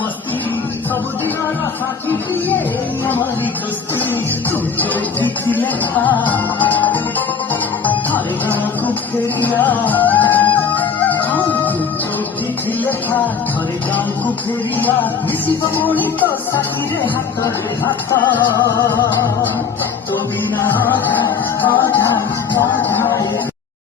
मस्ती सबुदिन साथी दिए हमारी दोस्ती तुझे चिट्ठी लिखा थारे गाँव फेरिया चिट्ठी लिखा थारे गाँव फेरिया मिसिब मोड़ी तो साथी रे हाथ तो बिना